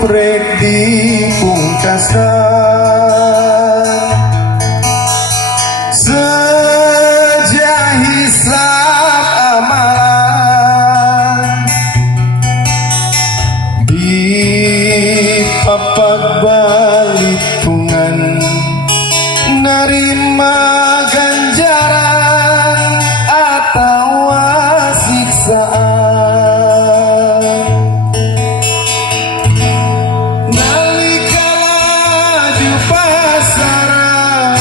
rubrek di pungkasan sejak hisab amalan di papak balitungan nerima ganjaran atau siksaan. Nalika laju pasaran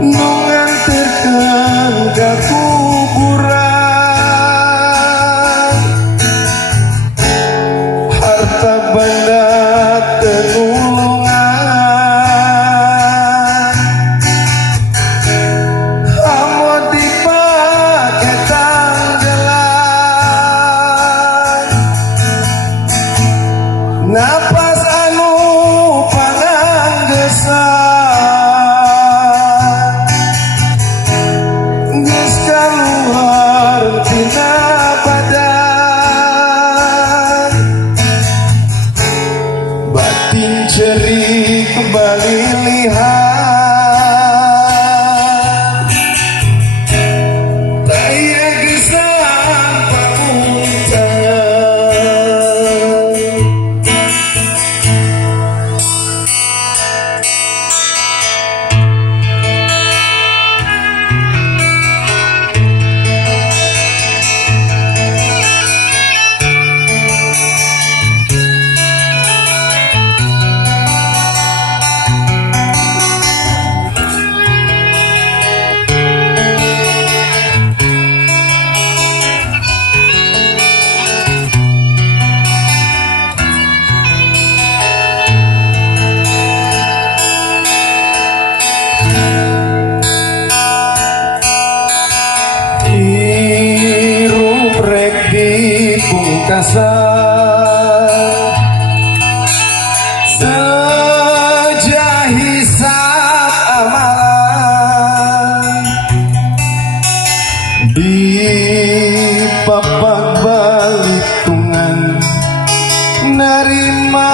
nungan terken ke kuburan harta benda tenulungan amot dipake tanggelan napas anu panganggesan geus kaluhar tina badan batin cerik kembali lihat daya gesan pamuncan. Rubrek di pungkasan sejak hisab amalan di papak balitungan nerima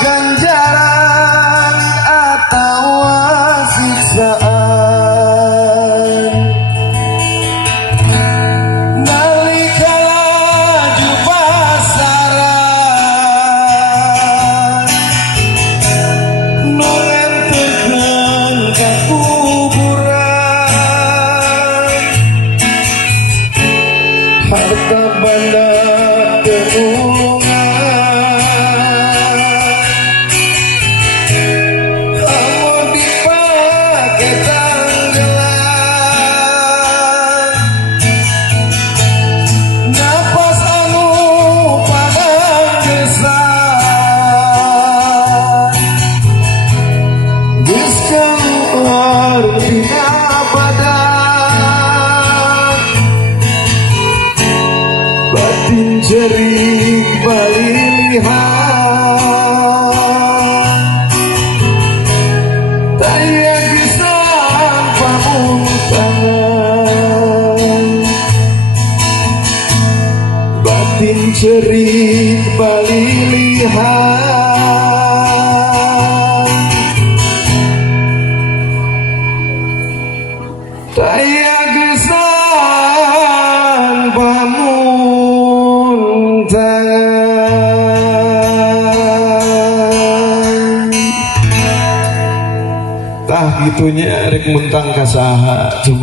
ganjaran atau siksaan. Nalika laju pasaran nungan terken ke kuburan harta benda tenulungan amot dipake tanggelan napas anu panganggesan geus kaluhar tina badan batin cerik bali lihat daya gesan pamuntangan batin cerik bali lihat daya gesan pamuntangan. Tah gitunya rek muntang kasaha coba